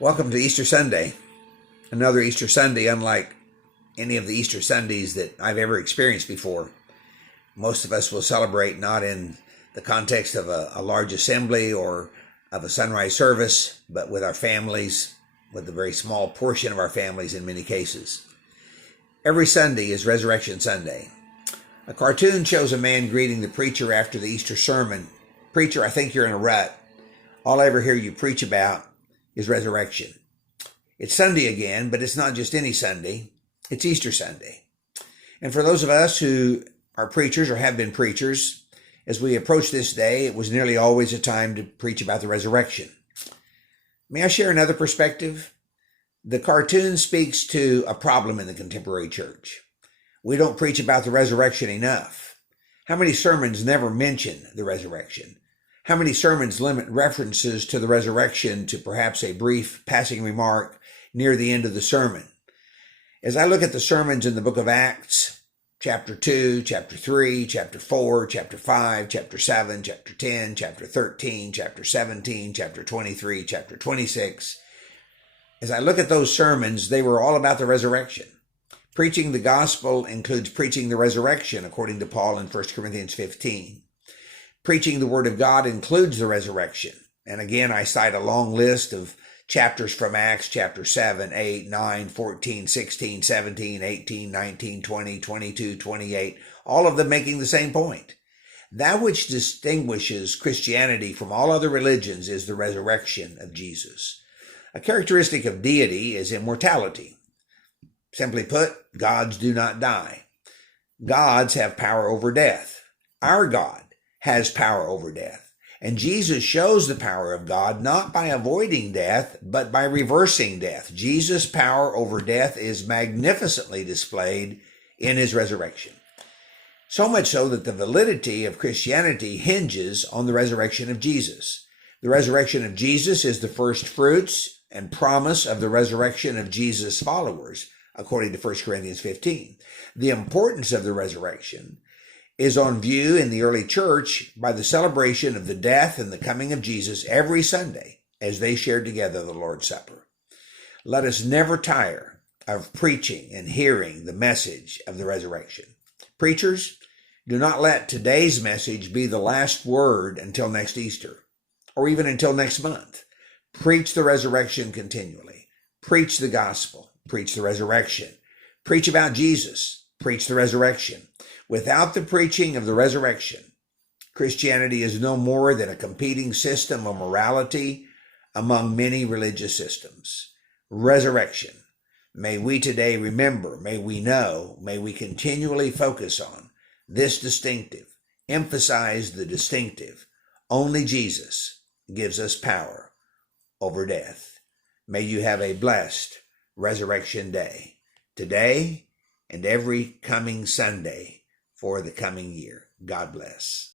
Welcome to Easter Sunday. Another Easter Sunday unlike any of the Easter Sundays that I've ever experienced before. Most of us will celebrate not in the context of a large assembly or of a sunrise service, but with our families, with a very small portion of our families in many cases. Every Sunday is Resurrection Sunday. A cartoon shows a man greeting the preacher after the Easter sermon. "Preacher, I think you're in a rut. All I ever hear you preach about is resurrection." It's Sunday again, but it's not just any Sunday. It's Easter Sunday. And for those of us who are preachers or have been preachers, as we approach this day, it was nearly always a time to preach about the resurrection. May I share another perspective? The cartoon speaks to a problem in the contemporary church. We don't preach about the resurrection enough. How many sermons never mention the resurrection? How many sermons limit references to the resurrection to perhaps a brief passing remark near the end of the sermon? As I look at the sermons in the book of Acts, chapter 2, chapter 3, chapter 4, chapter 5, chapter 7, chapter 10, chapter 13, chapter 17, chapter 23, chapter 26, as I look at those sermons, they were all about the resurrection. Preaching the gospel includes preaching the resurrection, according to Paul in 1 Corinthians 15. Preaching the word of God includes the resurrection. And again, I cite a long list of chapters from Acts, chapter 7, 8, 9, 14, 16, 17, 18, 19, 20, 22, 28, all of them making the same point. That which distinguishes Christianity from all other religions is the resurrection of Jesus. A characteristic of deity is immortality. Simply put, gods do not die. Gods have power over death. Our God has power over death. And Jesus shows the power of God not by avoiding death, but by reversing death. Jesus' power over death is magnificently displayed in his resurrection. So much so that the validity of Christianity hinges on the resurrection of Jesus. The resurrection of Jesus is the first fruits and promise of the resurrection of Jesus' followers, according to 1 Corinthians 15. The importance of the resurrection is on view in the early church by the celebration of the death and the coming of Jesus every Sunday as they shared together the Lord's Supper. Let us never tire of preaching and hearing the message of the resurrection. Preachers, do not let today's message be the last word until next Easter or even until next month. Preach the resurrection continually. Preach the gospel. Preach the resurrection. Preach about Jesus. Preach the resurrection. Without the preaching of the resurrection, Christianity is no more than a competing system of morality among many religious systems. Resurrection. May we today remember, may we know, may we continually focus on this distinctive, emphasize the distinctive. Only Jesus gives us power over death. May you have a blessed Resurrection Day, today and every coming Sunday for the coming year. God bless.